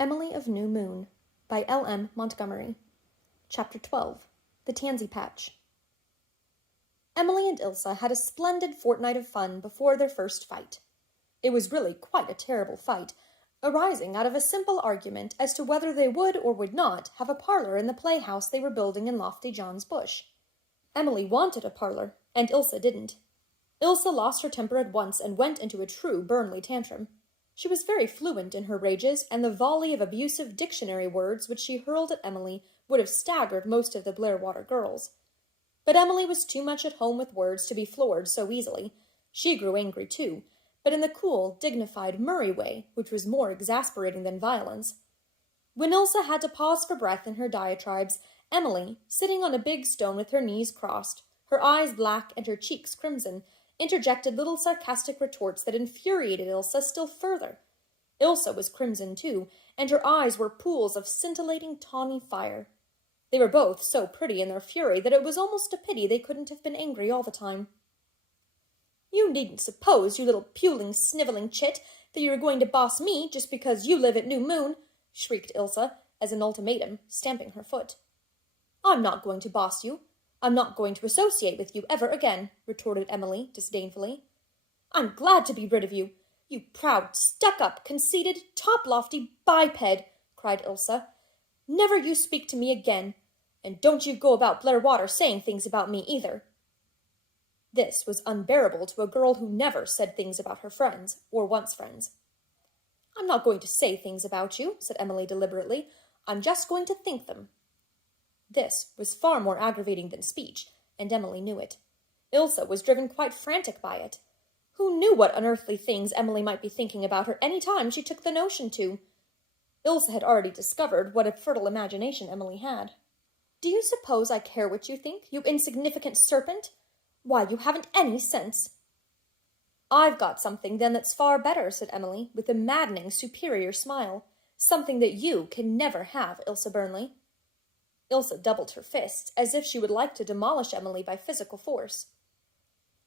Emily of New Moon by L.M. Montgomery. Chapter 12. The Tansy Patch. Emily and Ilse had a splendid fortnight of fun before their first fight. It was really quite a terrible fight, arising out of a simple argument as to whether they would or would not have a parlour in the playhouse they were building in Lofty John's Bush. Emily wanted a parlour, and Ilse didn't. Ilse lost her temper at once and went into a true Burnley tantrum. She was very fluent in her rages, and the volley of abusive dictionary words which she hurled at Emily would have staggered most of the Blairwater girls. But Emily was too much at home with words to be floored so easily. She grew angry too, but in the cool, dignified Murray way, which was more exasperating than violence. When Ilse had to pause for breath in her diatribes, Emily, sitting on a big stone with her knees crossed, her eyes black and her cheeks crimson, interjected little sarcastic retorts that infuriated Ilse still further. Ilse was crimson too, and her eyes were pools of scintillating tawny fire. They were both so pretty in their fury that it was almost a pity they couldn't have been angry all the time. "You needn't suppose, you little puling, snivelling chit, that you are going to boss me just because you live at New Moon," shrieked Ilse, as an ultimatum, stamping her foot. "I'm not going to boss you. I'm not going to associate with you ever again," retorted Emily disdainfully. "I'm glad to be rid of you, you proud, stuck-up, conceited, top-lofty biped," cried Ilse. "Never you speak to me again, and don't you go about Blairwater saying things about me either." This was unbearable to a girl who never said things about her friends, or once friends. "I'm not going to say things about you," said Emily deliberately. "I'm just going to think them." This was far more aggravating than speech, and Emily knew it. Ilse was driven quite frantic by it. Who knew what unearthly things Emily might be thinking about her any time she took the notion to? Ilse had already discovered what a fertile imagination Emily had. "Do you suppose I care what you think, you insignificant serpent? Why, you haven't any sense." "I've got something, then, that's far better," said Emily, with a maddening, superior smile. "Something that you can never have, Ilse Burnley." Ilse doubled her fists, as if she would like to demolish Emily by physical force.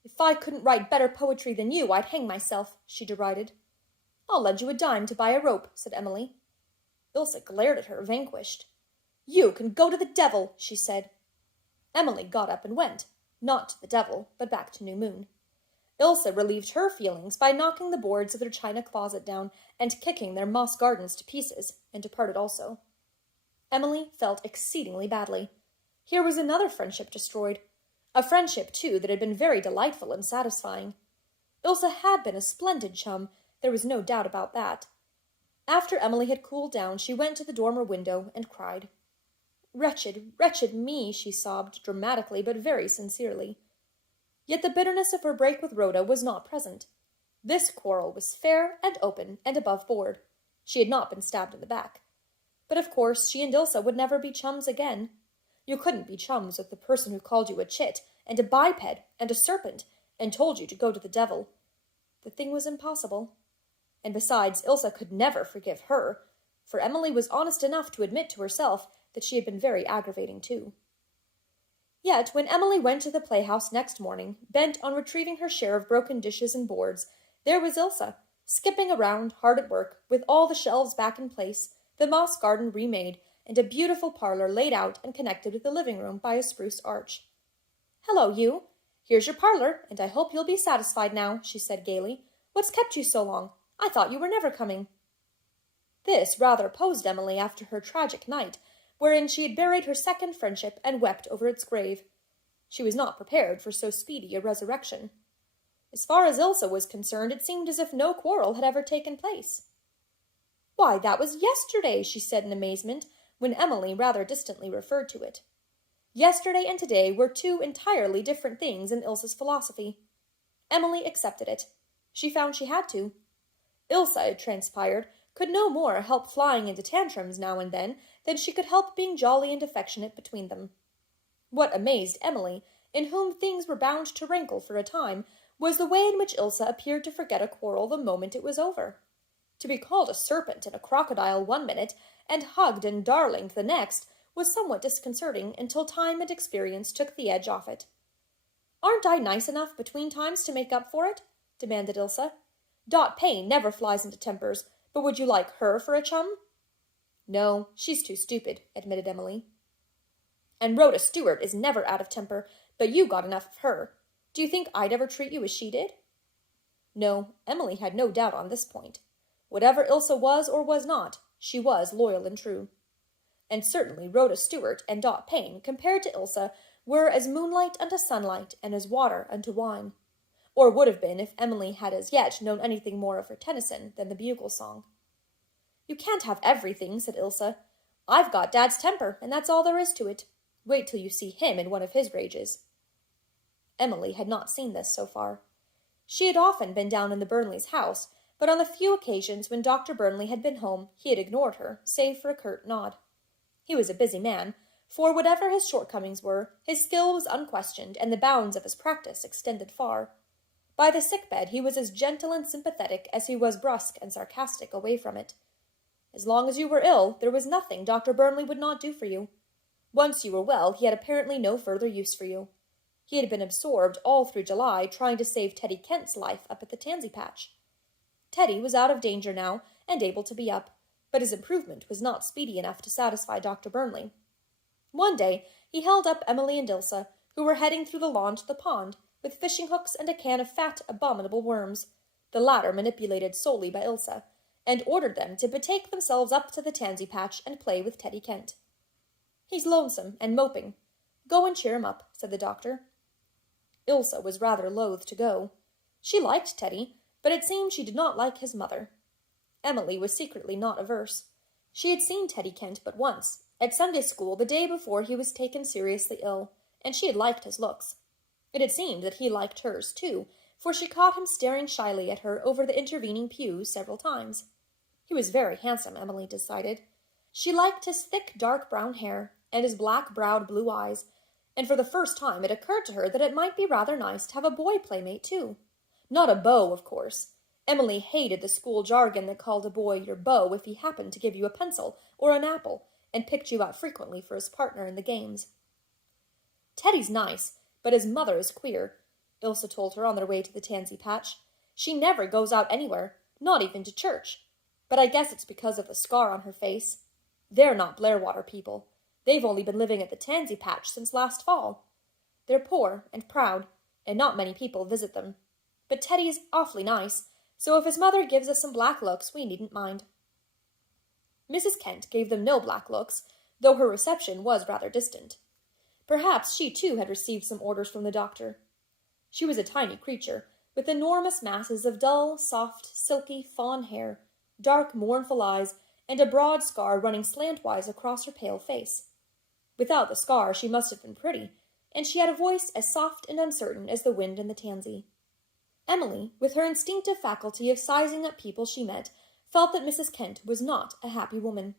"If I couldn't write better poetry than you, I'd hang myself," she derided. "I'll lend you a dime to buy a rope," said Emily. Ilse glared at her, vanquished. "You can go to the devil," she said. Emily got up and went, not to the devil, but back to New Moon. Ilse relieved her feelings by knocking the boards of their china closet down and kicking their moss gardens to pieces, and departed also. Emily felt exceedingly badly. Here was another friendship destroyed. A friendship, too, that had been very delightful and satisfying. Ilse had been a splendid chum, there was no doubt about that. After Emily had cooled down, she went to the dormer window and cried. "Wretched, wretched me," she sobbed, dramatically but very sincerely. Yet the bitterness of her break with Rhoda was not present. This quarrel was fair and open and above board. She had not been stabbed in the back. But of course she and Ilse would never be chums again. You couldn't be chums with the person who called you a chit, and a biped, and a serpent, and told you to go to the devil. The thing was impossible. And besides, Ilse could never forgive her, for Emily was honest enough to admit to herself that she had been very aggravating too. Yet when Emily went to the playhouse next morning, bent on retrieving her share of broken dishes and boards, there was Ilse, skipping around, hard at work, with all the shelves back in place, the moss garden remade, and a beautiful parlour laid out and connected with the living room by a spruce arch. "Hello, you! Here's your parlour, and I hope you'll be satisfied now," she said gaily. "What's kept you so long? I thought you were never coming." This rather posed Emily after her tragic night, wherein she had buried her second friendship and wept over its grave. She was not prepared for so speedy a resurrection. As far as Ilse was concerned, it seemed as if no quarrel had ever taken place. "Why, that was yesterday," she said in amazement, when Emily rather distantly referred to it. Yesterday and today were two entirely different things in Ilse's philosophy. Emily accepted it. She found she had to. Ilse, it transpired, could no more help flying into tantrums now and then than she could help being jolly and affectionate between them. What amazed Emily, in whom things were bound to rankle for a time, was the way in which Ilse appeared to forget a quarrel the moment it was over. To be called a serpent and a crocodile one minute, and hugged and darlinged the next, was somewhat disconcerting until time and experience took the edge off it. "Aren't I nice enough between times to make up for it?" demanded Ilse. "Dot Payne never flies into tempers, but would you like her for a chum?" No, she's too stupid, admitted Emily. And Rhoda Stewart is never out of temper, but you got enough of her. Do you think I'd ever treat you as she did? No, Emily had no doubt on this point. Whatever Ilsa was or was not, she was loyal and true. And certainly Rhoda Stewart and Dot Payne, compared to Ilsa, were as moonlight unto sunlight and as water unto wine. Or would have been if Emily had as yet known anything more of her Tennyson than the bugle song. You can't have everything, said Ilsa. I've got Dad's temper, and that's all there is to it. Wait till you see him in one of his rages. Emily had not seen this so far. She had often been down in the Burnleys' house, but on the few occasions when Dr. Burnley had been home, he had ignored her, save for a curt nod. He was a busy man, for whatever his shortcomings were, his skill was unquestioned, and the bounds of his practice extended far. By the sick-bed he was as gentle and sympathetic as he was brusque and sarcastic away from it. As long as you were ill, there was nothing Dr. Burnley would not do for you. Once you were well, he had apparently no further use for you. He had been absorbed all through July trying to save Teddy Kent's life up at the tansy patch. Teddy was out of danger now and able to be up, but his improvement was not speedy enough to satisfy Dr. Burnley. One day he held up Emily and Ilsa, who were heading through the lawn to the pond, with fishing hooks and a can of fat, abominable worms, the latter manipulated solely by Ilsa, and ordered them to betake themselves up to the tansy patch and play with Teddy Kent. He's lonesome and moping. Go and cheer him up, said the doctor. Ilsa was rather loath to go. She liked Teddy, but it seemed she did not like his mother. Emily was secretly not averse. She had seen Teddy Kent but once, at Sunday school the day before he was taken seriously ill, and she had liked his looks. It had seemed that he liked hers, too, for she caught him staring shyly at her over the intervening pews several times. He was very handsome, Emily decided. She liked his thick, dark brown hair and his black-browed blue eyes, and for the first time it occurred to her that it might be rather nice to have a boy playmate, too. Not a beau, of course. Emily hated the school jargon that called a boy your beau if he happened to give you a pencil or an apple and picked you out frequently for his partner in the games. Teddy's nice, but his mother is queer, Ilsa told her on their way to the tansy patch. She never goes out anywhere, not even to church. But I guess it's because of the scar on her face. They're not Blairwater people. They've only been living at the tansy patch since last fall. They're poor and proud, and not many people visit them. But Teddy's awfully nice, so if his mother gives us some black looks, we needn't mind. Mrs. Kent gave them no black looks, though her reception was rather distant. Perhaps she too had received some orders from the doctor. She was a tiny creature, with enormous masses of dull, soft, silky, fawn hair, dark, mournful eyes, and a broad scar running slantwise across her pale face. Without the scar she must have been pretty, and she had a voice as soft and uncertain as the wind in the tansy. Emily, with her instinctive faculty of sizing up people she met, felt that Mrs. Kent was not a happy woman.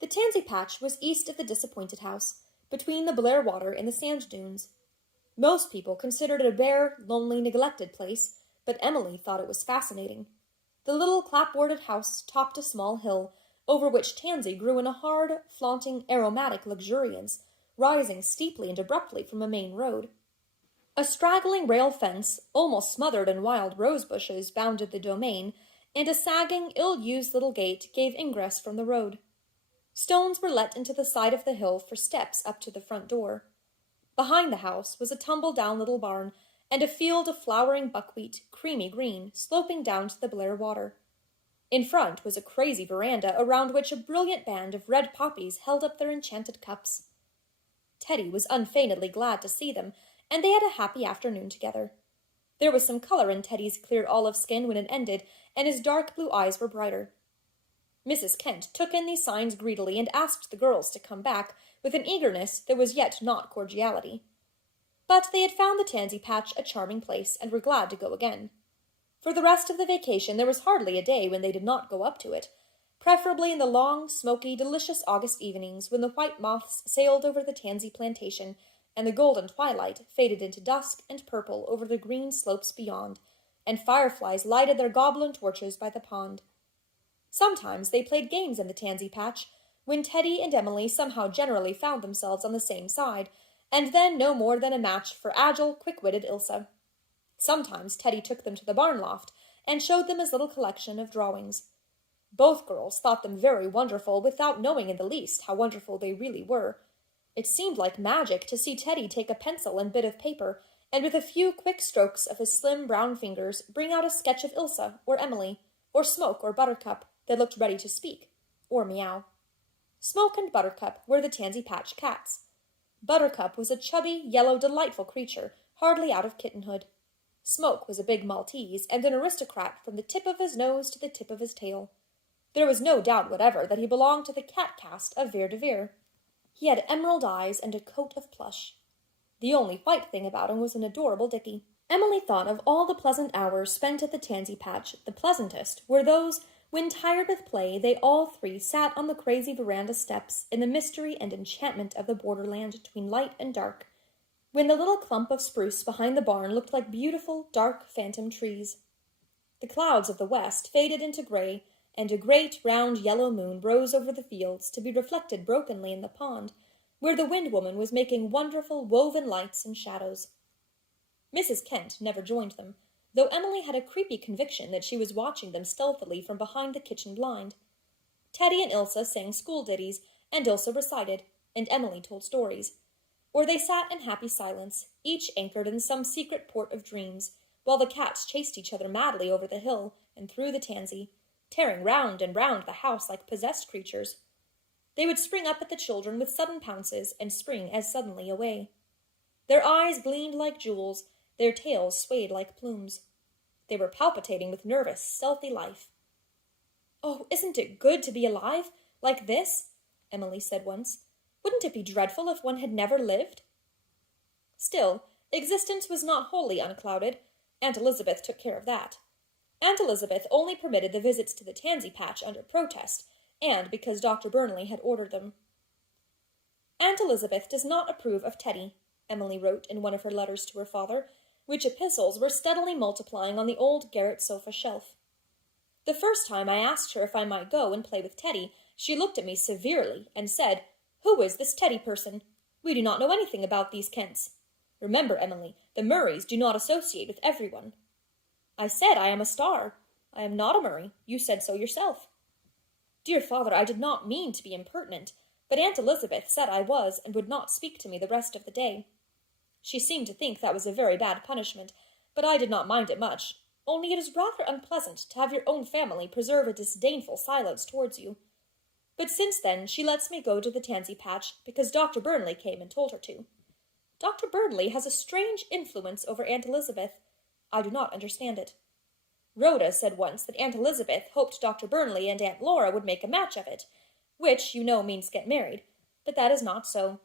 The tansy patch was east of the disappointed house, between the Blairwater and the sand dunes. Most people considered it a bare, lonely, neglected place, but Emily thought it was fascinating. The little clapboarded house topped a small hill, over which tansy grew in a hard, flaunting, aromatic luxuriance, rising steeply and abruptly from a main road. A straggling rail fence, almost smothered in wild rose bushes, bounded the domain, and a sagging, ill-used little gate gave ingress from the road. Stones were let into the side of the hill for steps up to the front door. Behind the house was a tumble-down little barn, and a field of flowering buckwheat, creamy green, sloping down to the Blairwater. In front was a crazy veranda around which a brilliant band of red poppies held up their enchanted cups. Teddy was unfeignedly glad to see them, and they had a happy afternoon together. There was some color in Teddy's clear olive skin when it ended, and his dark blue eyes were brighter. Mrs. Kent took in these signs greedily and asked the girls to come back with an eagerness that was yet not cordiality. But they had found the tansy patch a charming place and were glad to go again. For the rest of the vacation there was hardly a day when they did not go up to it, preferably in the long, smoky, delicious August evenings when the white moths sailed over the tansy plantation and the golden twilight faded into dusk and purple over the green slopes beyond, and fireflies lighted their goblin torches by the pond. Sometimes they played games in the tansy patch, when Teddy and Emily somehow generally found themselves on the same side, and then no more than a match for agile, quick-witted Ilsa. Sometimes Teddy took them to the barn loft and showed them his little collection of drawings. Both girls thought them very wonderful without knowing in the least how wonderful they really were. It seemed like magic to see Teddy take a pencil and bit of paper, and with a few quick strokes of his slim brown fingers bring out a sketch of Ilsa, or Emily, or Smoke, or Buttercup, that looked ready to speak, or meow. Smoke and Buttercup were the Tansy Patch cats. Buttercup was a chubby, yellow, delightful creature, hardly out of kittenhood. Smoke was a big Maltese, and an aristocrat from the tip of his nose to the tip of his tail. There was no doubt whatever that he belonged to the cat caste of Vere de Vere. He had emerald eyes and a coat of plush. The only white thing about him was an adorable dicky. Emily thought of all the pleasant hours spent at the Tansy Patch. The pleasantest were those when, tired with play, they all three sat on the crazy veranda steps in the mystery and enchantment of the borderland between light and dark, when the little clump of spruce behind the barn looked like beautiful, dark, phantom trees. The clouds of the west faded into gray, and a great, round, yellow moon rose over the fields to be reflected brokenly in the pond, where the Wind Woman was making wonderful woven lights and shadows. Mrs. Kent never joined them, though Emily had a creepy conviction that she was watching them stealthily from behind the kitchen blind. Teddy and Ilsa sang school ditties, and Ilsa recited, and Emily told stories, or they sat in happy silence, each anchored in some secret port of dreams, while the cats chased each other madly over the hill and through the tansy, tearing round and round the house like possessed creatures. They would spring up at the children with sudden pounces and spring as suddenly away. Their eyes gleamed like jewels, their tails swayed like plumes. They were palpitating with nervous, stealthy life. "Oh, isn't it good to be alive, like this?" Emily said once. "Wouldn't it be dreadful if one had never lived?" Still, existence was not wholly unclouded. Aunt Elizabeth took care of that. Aunt Elizabeth only permitted the visits to the Tansy Patch under protest, and because Dr. Burnley had ordered them. "Aunt Elizabeth does not approve of Teddy," Emily wrote in one of her letters to her father, which epistles were steadily multiplying on the old garret sofa shelf. "The first time I asked her if I might go and play with Teddy, she looked at me severely and said, 'Who is this Teddy person? We do not know anything about these Kents. Remember, Emily, the Murrays do not associate with everyone.' I said, 'I am a star. I am not a Murray. You said so yourself.' Dear father, I did not mean to be impertinent, but Aunt Elizabeth said I was and would not speak to me the rest of the day. She seemed to think that was a very bad punishment, but I did not mind it much, only it is rather unpleasant to have your own family preserve a disdainful silence towards you. But since then she lets me go to the Tansy Patch because Dr. Burnley came and told her to. Dr. Burnley has a strange influence over Aunt Elizabeth. I do not understand it. Rhoda said once that Aunt Elizabeth hoped Dr. Burnley and Aunt Laura would make a match of it, which, you know, means get married, but that is not so.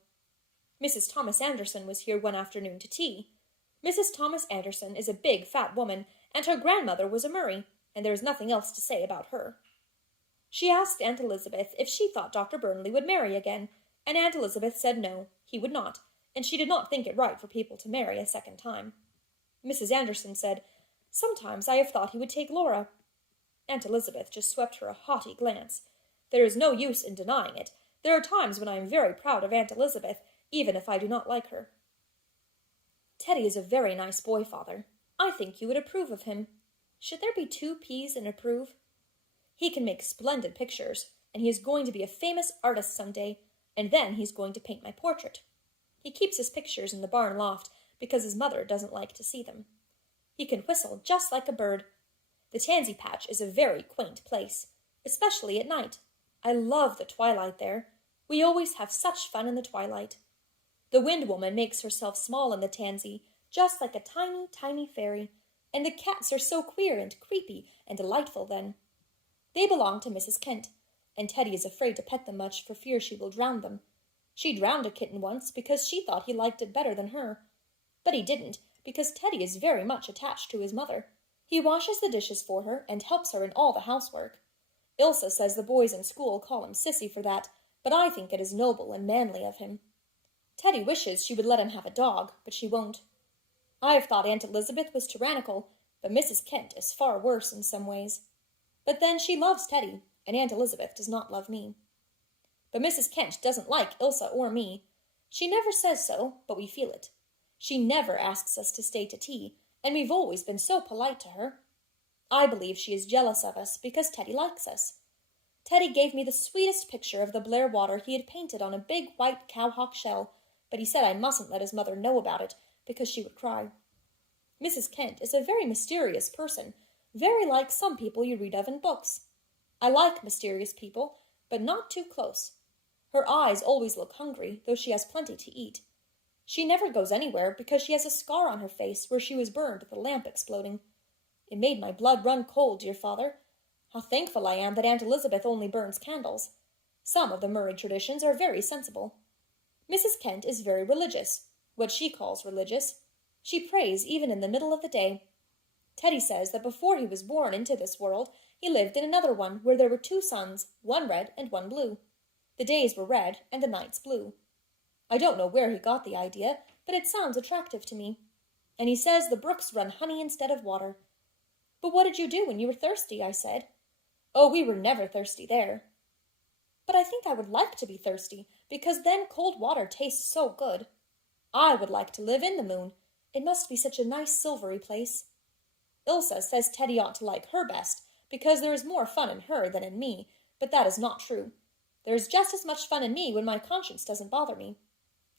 Mrs. Thomas Anderson was here one afternoon to tea. Mrs. Thomas Anderson is a big, fat woman, and her grandmother was a Murray, and there is nothing else to say about her. She asked Aunt Elizabeth if she thought Dr. Burnley would marry again, and Aunt Elizabeth said no, he would not, and she did not think it right for people to marry a second time. Mrs. Anderson said, 'Sometimes I have thought he would take Laura.' Aunt Elizabeth just swept her a haughty glance. There is no use in denying it. There are times when I am very proud of Aunt Elizabeth, even if I do not like her. Teddy is a very nice boy, father. I think you would approve of him. Should there be two P's in approve? He can make splendid pictures, and he is going to be a famous artist some day, and then he's going to paint my portrait. He keeps his pictures in the barn loft because his mother doesn't like to see them. He can whistle just like a bird. The Tansy Patch is a very quaint place, especially at night. I love the twilight there. We always have such fun in the twilight. The Wind Woman makes herself small in the tansy, just like a tiny, tiny fairy, and the cats are so queer and creepy and delightful then. They belong to Mrs. Kent, and Teddy is afraid to pet them much for fear she will drown them. She drowned a kitten once because she thought he liked it better than her. But he didn't, because Teddy is very much attached to his mother. He washes the dishes for her and helps her in all the housework. Ilsa says the boys in school call him Sissy for that, but I think it is noble and manly of him. Teddy wishes she would let him have a dog, but she won't. I have thought Aunt Elizabeth was tyrannical, but Mrs. Kent is far worse in some ways. But then she loves Teddy, and Aunt Elizabeth does not love me. But Mrs. Kent doesn't like Ilsa or me. She never says so, but we feel it. She never asks us to stay to tea, and we've always been so polite to her. I believe she is jealous of us because Teddy likes us. Teddy gave me the sweetest picture of the Blair water he had painted on a big white cowhawk shell, but he said I mustn't let his mother know about it, because she would cry. Mrs. Kent is a very mysterious person, very like some people you read of in books. I like mysterious people, but not too close. Her eyes always look hungry, though she has plenty to eat. She never goes anywhere because she has a scar on her face where she was burned with a lamp exploding. It made my blood run cold, dear father. How thankful I am that Aunt Elizabeth only burns candles. Some of the Murray traditions are very sensible. Mrs. Kent is very religious, what she calls religious. She prays even in the middle of the day. Teddy says that before he was born into this world, he lived in another one where there were 2 suns, one red and one blue. The days were red and the nights blue. I don't know where he got the idea, but it sounds attractive to me. And he says the brooks run honey instead of water. But what did you do when you were thirsty? I said. Oh, we were never thirsty there. But I think I would like to be thirsty, because then cold water tastes so good. I would like to live in the moon. It must be such a nice silvery place. Ilsa says Teddy ought to like her best, because there is more fun in her than in me, but that is not true. There is just as much fun in me when my conscience doesn't bother me.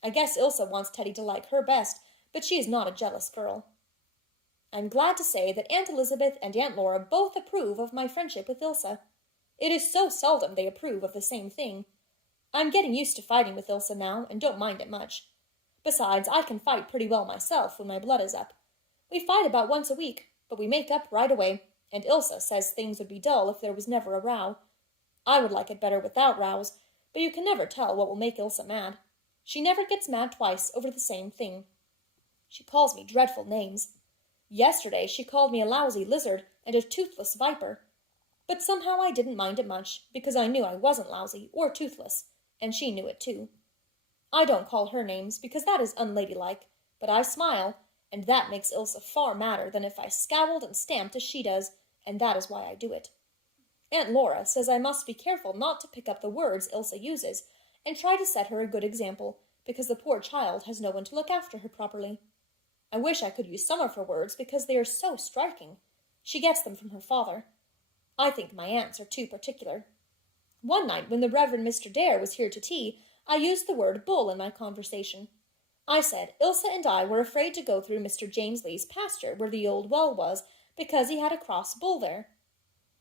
I guess Ilsa wants Teddy to like her best, but she is not a jealous girl. I'm glad to say that Aunt Elizabeth and Aunt Laura both approve of my friendship with Ilsa. It is so seldom they approve of the same thing. I'm getting used to fighting with Ilsa now, and don't mind it much. Besides, I can fight pretty well myself when my blood is up. We fight about once a week, but we make up right away, and Ilsa says things would be dull if there was never a row. I would like it better without rows, but you can never tell what will make Ilsa mad. She never gets mad twice over the same thing. She calls me dreadful names. Yesterday she called me a lousy lizard and a toothless viper. But somehow I didn't mind it much, because I knew I wasn't lousy or toothless, and she knew it too. I don't call her names, because that is unladylike, but I smile, and that makes Ilsa far madder than if I scowled and stamped as she does, and that is why I do it. Aunt Laura says I must be careful not to pick up the words Ilsa uses, and try to set her a good example, because the poor child has no one to look after her properly. I wish I could use some of her words, because they are so striking. She gets them from her father. I think my aunts are too particular. One night, when the Reverend Mr. Dare was here to tea, I used the word bull in my conversation. I said Ilsa and I were afraid to go through Mr. James Lee's pasture, where the old well was, because he had a cross bull there.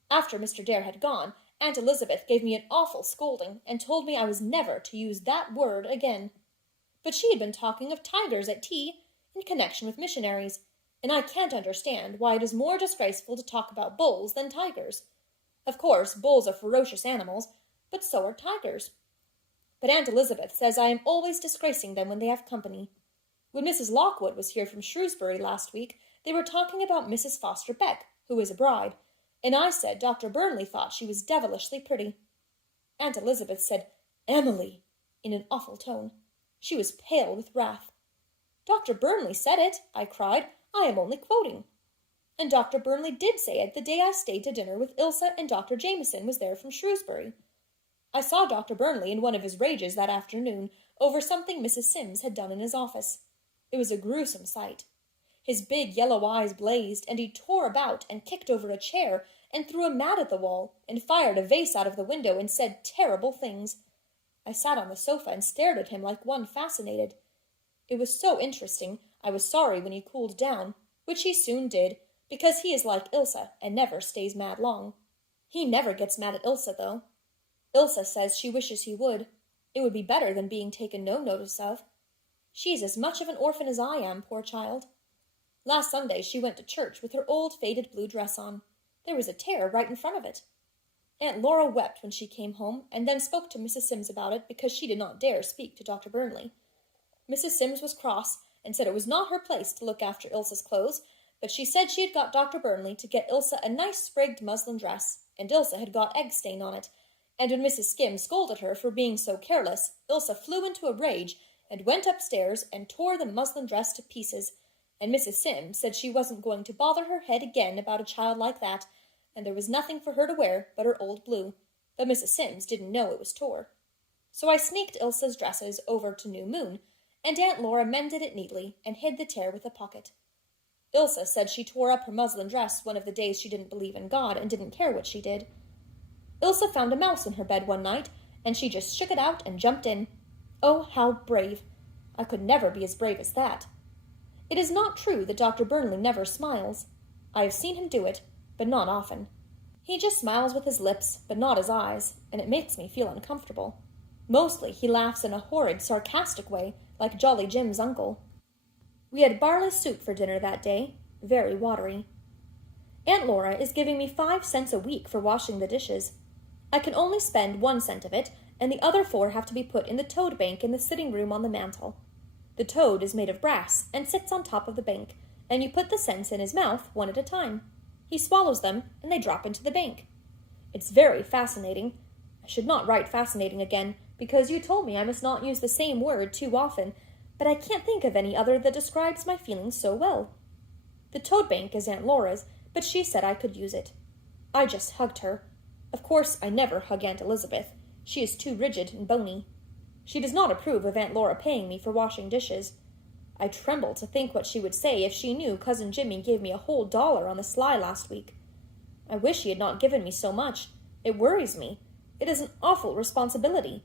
After Mr. Dare had gone, Aunt Elizabeth gave me an awful scolding, and told me I was never to use that word again. But she had been talking of tigers at tea, in connection with missionaries, and I can't understand why it is more disgraceful to talk about bulls than tigers. Of course, bulls are ferocious animals, but so are tigers. But Aunt Elizabeth says I am always disgracing them when they have company. When Mrs. Lockwood was here from Shrewsbury last week, they were talking about Mrs. Foster Beck, who is a bride, and I said Dr. Burnley thought she was devilishly pretty. Aunt Elizabeth said, "Emily," in an awful tone. She was pale with wrath. "Dr. Burnley said it," I cried. "I am only quoting." And Dr. Burnley did say it the day I stayed to dinner with Ilsa and Dr. Jameson was there from Shrewsbury. I saw Dr. Burnley in one of his rages that afternoon over something Mrs. Sims had done in his office. It was a gruesome sight. His big yellow eyes blazed, and he tore about and kicked over a chair and threw a mat at the wall and fired a vase out of the window and said terrible things. I sat on the sofa and stared at him like one fascinated. It was so interesting, I was sorry when he cooled down, which he soon did, because he is like Ilsa and never stays mad long. He never gets mad at Ilsa, though. Ilsa says she wishes he would. It would be better than being taken no notice of. She is as much of an orphan as I am, poor child. Last Sunday she went to church with her old faded blue dress on. There was a tear right in front of it. Aunt Laura wept when she came home, and then spoke to Mrs. Sims about it because she did not dare speak to Dr. Burnley. Mrs. Sims was cross, and said it was not her place to look after Ilsa's clothes, but she said she had got Dr. Burnley to get Ilsa a nice sprigged muslin dress, and Ilsa had got egg stain on it, and when Mrs. Skim scolded her for being so careless, Ilsa flew into a rage, and went upstairs and tore the muslin dress to pieces, and Mrs. Sims said she wasn't going to bother her head again about a child like that, and there was nothing for her to wear but her old blue, but Mrs. Sims didn't know it was tore. So I sneaked Ilsa's dresses over to New Moon, and Aunt Laura mended it neatly and hid the tear with a pocket. Ilsa said she tore up her muslin dress one of the days she didn't believe in God and didn't care what she did. Ilsa found a mouse in her bed one night, and she just shook it out and jumped in. Oh, how brave! I could never be as brave as that. It is not true that Dr. Burnley never smiles. I have seen him do it, but not often. He just smiles with his lips, but not his eyes, and it makes me feel uncomfortable. Mostly he laughs in a horrid, sarcastic way, like Jolly Jim's uncle. We had barley soup for dinner that day, very watery. Aunt Laura is giving me 5 cents a week for washing the dishes. I can only spend 1 cent of it, and the other 4 have to be put in the toad bank in the sitting room on the mantel. The toad is made of brass and sits on top of the bank, and you put the cents in his mouth one at a time. He swallows them, and they drop into the bank. It's very fascinating. I should not write fascinating again, because you told me I must not use the same word too often, but I can't think of any other that describes my feelings so well. The toad bank is Aunt Laura's, but she said I could use it. I just hugged her. Of course, I never hug Aunt Elizabeth. She is too rigid and bony. She does not approve of Aunt Laura paying me for washing dishes. I tremble to think what she would say if she knew Cousin Jimmy gave me a whole $1 on the sly last week. I wish he had not given me so much. It worries me. It is an awful responsibility.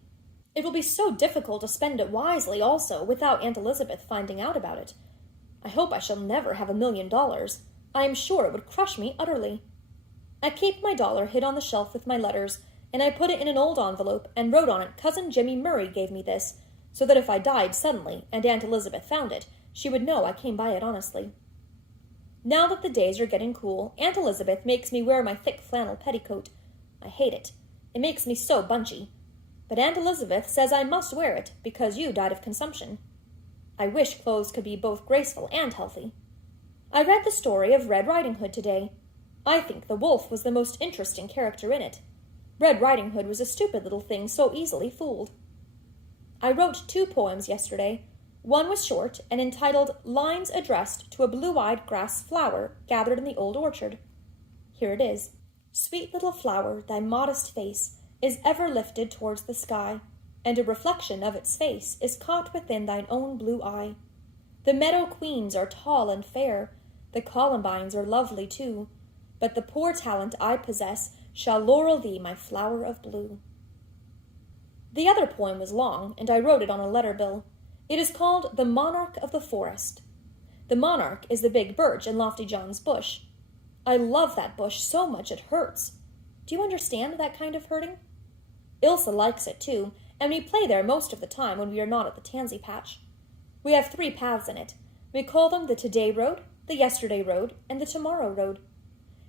It will be so difficult to spend it wisely also, without Aunt Elizabeth finding out about it. I hope I shall never have $1 million. I am sure it would crush me utterly. I keep my dollar hid on the shelf with my letters, and I put it in an old envelope and wrote on it, Cousin Jimmy Murray gave me this, so that if I died suddenly and Aunt Elizabeth found it, she would know I came by it honestly. Now that the days are getting cool, Aunt Elizabeth makes me wear my thick flannel petticoat. I hate it. It makes me so bunchy. But Aunt Elizabeth says I must wear it, because you died of consumption. I wish clothes could be both graceful and healthy. I read the story of Red Riding Hood today. I think the wolf was the most interesting character in it. Red Riding Hood was a stupid little thing so easily fooled. I wrote 2 poems yesterday. One was short and entitled Lines Addressed to a Blue-Eyed Grass Flower Gathered in the Old Orchard. Here it is. Sweet little flower, thy modest face is ever lifted towards the sky, and a reflection of its face is caught within thine own blue eye. The meadow queens are tall and fair, the columbines are lovely too, but the poor talent I possess shall laurel thee, my flower of blue. The other poem was long, and I wrote it on a letter bill. It is called The Monarch of the Forest. The monarch is the big birch in Lofty John's bush. I love that bush so much it hurts. Do you understand that kind of hurting? Ilsa likes it too, and we play there most of the time when we are not at the tansy patch. We have 3 paths in it. We call them the Today Road, the Yesterday Road, and the Tomorrow Road.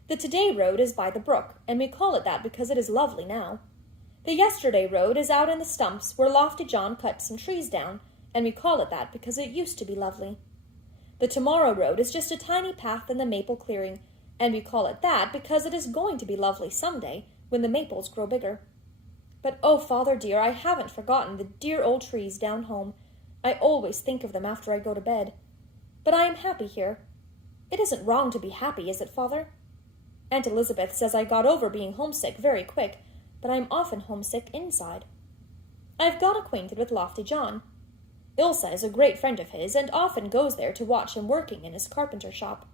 The Today Road is by the brook, and we call it that because it is lovely now. The Yesterday Road is out in the stumps where Lofty John cut some trees down, and we call it that because it used to be lovely. The Tomorrow Road is just a tiny path in the maple clearing, and we call it that because it is going to be lovely someday when the maples grow bigger. But oh, Father dear, I haven't forgotten the dear old trees down home. I always think of them after I go to bed. But I am happy here. It isn't wrong to be happy, is it, Father? Aunt Elizabeth says I got over being homesick very quick, but I am often homesick inside. I have got acquainted with Lofty John. Ilsa is a great friend of his, and often goes there to watch him working in his carpenter shop.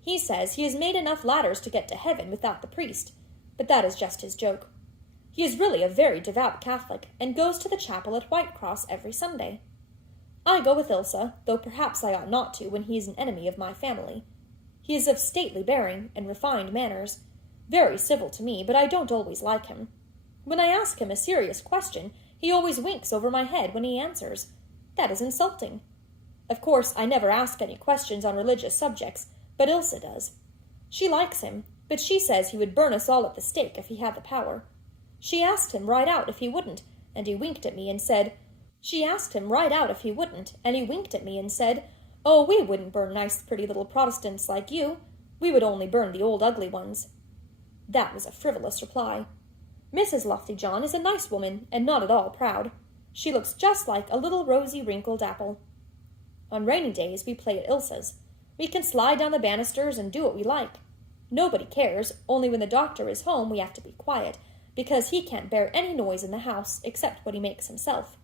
He says he has made enough ladders to get to heaven without the priest, but that is just his joke. He is really a very devout Catholic, and goes to the chapel at Whitecross every Sunday. I go with Ilsa, though perhaps I ought not to when he is an enemy of my family. He is of stately bearing and refined manners, very civil to me, but I don't always like him. When I ask him a serious question, he always winks over my head when he answers. That is insulting. Of course, I never ask any questions on religious subjects, but Ilsa does. She likes him, but she says he would burn us all at the stake if he had the power. She asked him right out if he wouldn't, and he winked at me and said, "Oh, we wouldn't burn nice pretty little Protestants like you. We would only burn the old ugly ones." That was a frivolous reply. Mrs. Lofty John is a nice woman, and not at all proud. She looks just like a little rosy wrinkled apple. On rainy days we play at Ilsa's. We can slide down the banisters and do what we like. Nobody cares, only when the doctor is home we have to be quiet, because he can't bear any noise in the house except what he makes himself.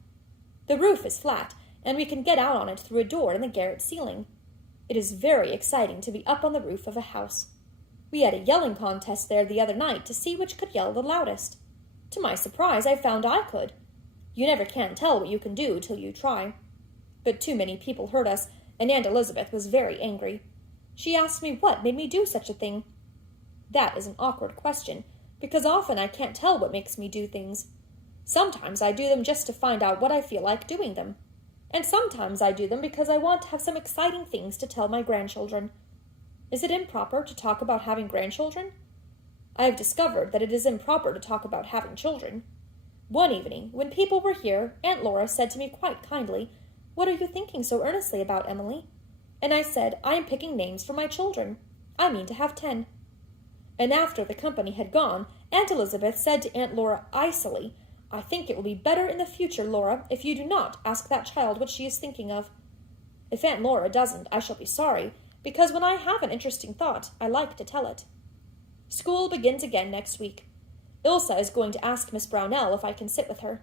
The roof is flat, and we can get out on it through a door in the garret ceiling. It is very exciting to be up on the roof of a house. We had a yelling contest there the other night to see which could yell the loudest. To my surprise, I found I could. You never can tell what you can do till you try. But too many people heard us, and Aunt Elizabeth was very angry. She asked me what made me do such a thing. That is an awkward question, because often I can't tell what makes me do things. Sometimes I do them just to find out what I feel like doing them. And sometimes I do them because I want to have some exciting things to tell my grandchildren. Is it improper to talk about having grandchildren? I have discovered that it is improper to talk about having children. One evening, when people were here, Aunt Laura said to me quite kindly, "What are you thinking so earnestly about, Emily?" And I said, "I am picking names for my children. I mean to have 10. And after the company had gone, Aunt Elizabeth said to Aunt Laura icily, "I think it will be better in the future, Laura, if you do not ask that child what she is thinking of." If Aunt Laura doesn't, I shall be sorry, because when I have an interesting thought, I like to tell it. School begins again next week. Ilsa is going to ask Miss Brownell if I can sit with her.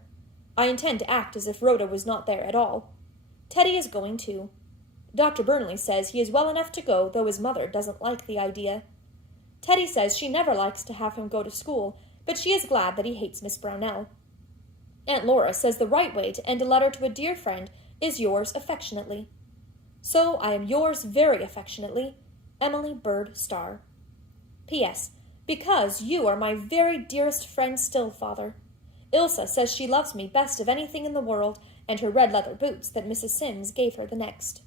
I intend to act as if Rhoda was not there at all. Teddy is going too. Dr. Burnley says he is well enough to go, though his mother doesn't like the idea. Teddy says she never likes to have him go to school, but she is glad that he hates Miss Brownell. Aunt Laura says the right way to end a letter to a dear friend is yours affectionately. So I am yours very affectionately, Emily Bird Starr. P.S. Because you are my very dearest friend still, Father. Ilsa says she loves me best of anything in the world, and her red leather boots that Mrs. Sims gave her the next.